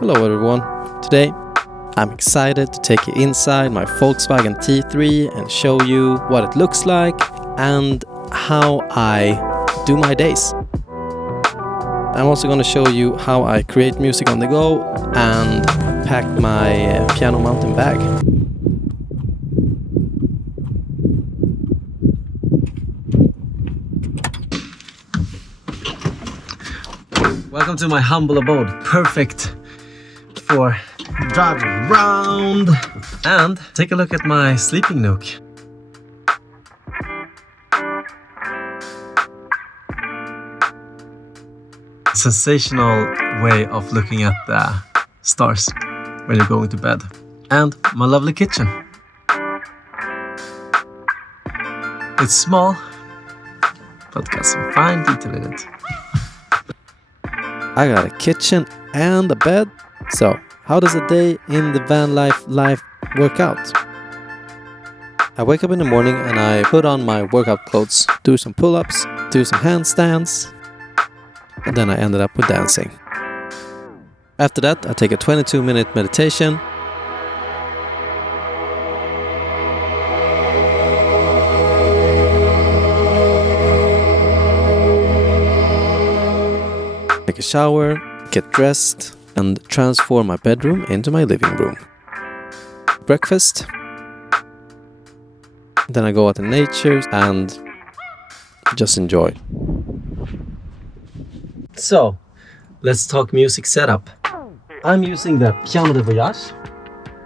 Hello everyone. Today I'm excited to take you inside my Volkswagen T3 and show you what it looks like and how I do my days. I'm also going to show you how I create music on the go and pack my piano mountain bag. Welcome to my humble abode. Perfect for driving around. And take a look at my sleeping nook. Sensational way of looking at the stars when you're going to bed. And my lovely kitchen. It's small, but got some fine detail in it. I got a kitchen and a bed. So, how does a day in the VanLife life work out? I wake up in the morning and I put on my workout clothes, do some pull-ups, do some handstands, and then I ended up with dancing. After that, I take a 22-minute meditation. Take a shower, get dressed, and transform my bedroom into my living room. Breakfast. Then I go out in nature and just enjoy. So, let's talk music setup. I'm using the piano de Voyage.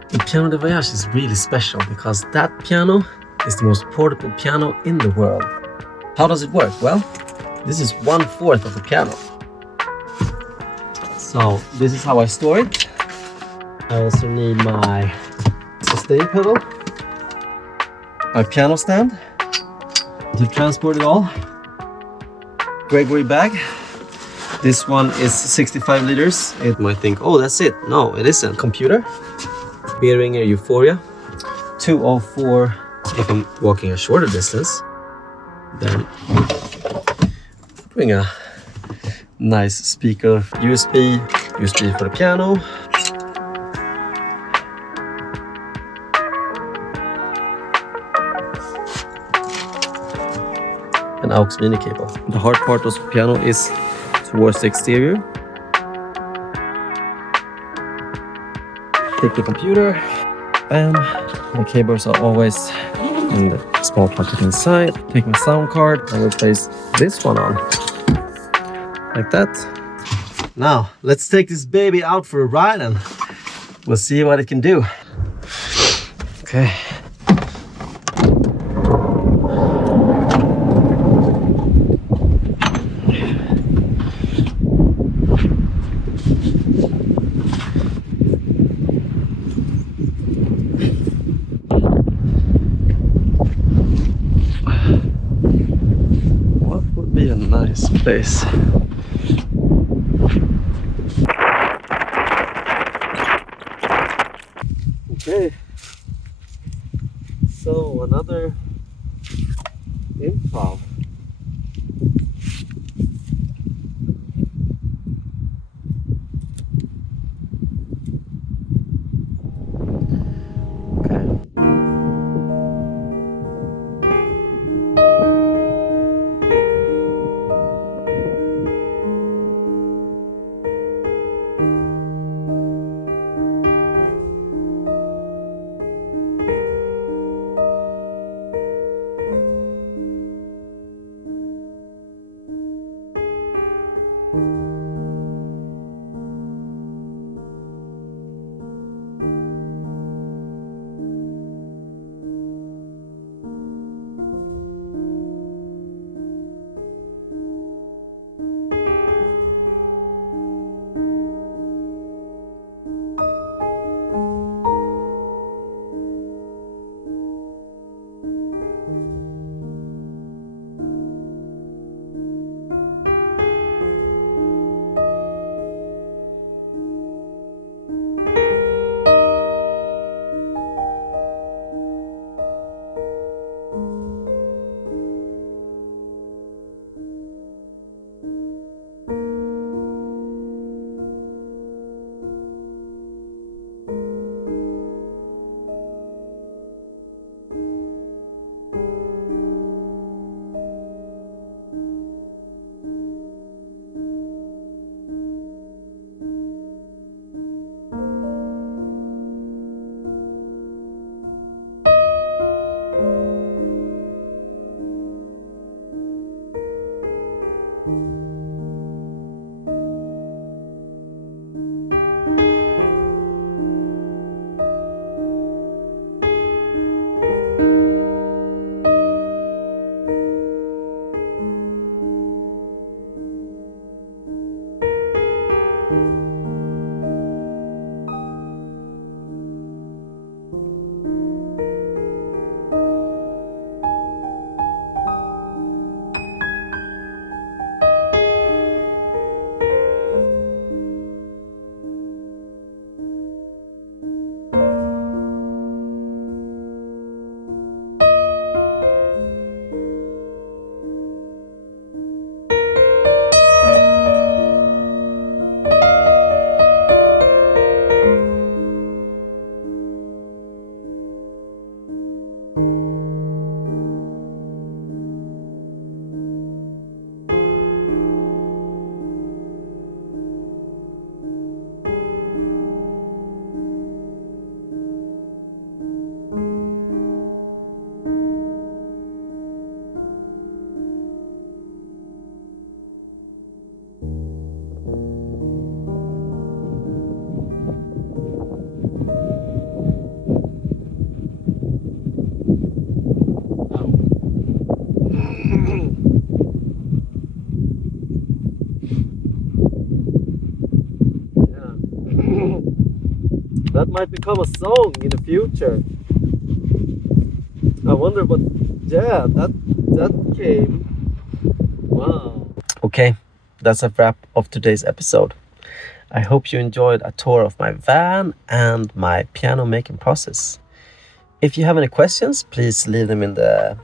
The piano de Voyage is really special because that piano is the most portable piano in the world. How does it work? Well, this is 1/4 of the piano. So this is how I store it. I also need my sustain pedal, my piano stand to transport it all. Gregory bag. This one is 65 liters. It might think, oh, that's it. No, it isn't. Computer. Behringer Euphoria. 204 if I'm walking a shorter distance. Then bring a nice speaker, USB for the piano. An aux mini cable. The hard part of the piano is towards the exterior. Take the computer. Bam. The cables are always in the small pocket inside. Take my sound card and replace this one on. Like that. Now, let's take this baby out for a ride and we'll see what it can do. Okay. What would be a nice place? Okay, so another improv. That might become a song in the future. I wonder what. Yeah, that came. Wow. Okay, that's a wrap of today's episode. I hope you enjoyed a tour of my van and my piano making process. If you have any questions, please leave them in the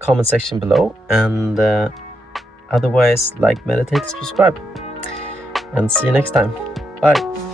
comment section below. And otherwise, like, meditate, subscribe. And see you next time. Bye.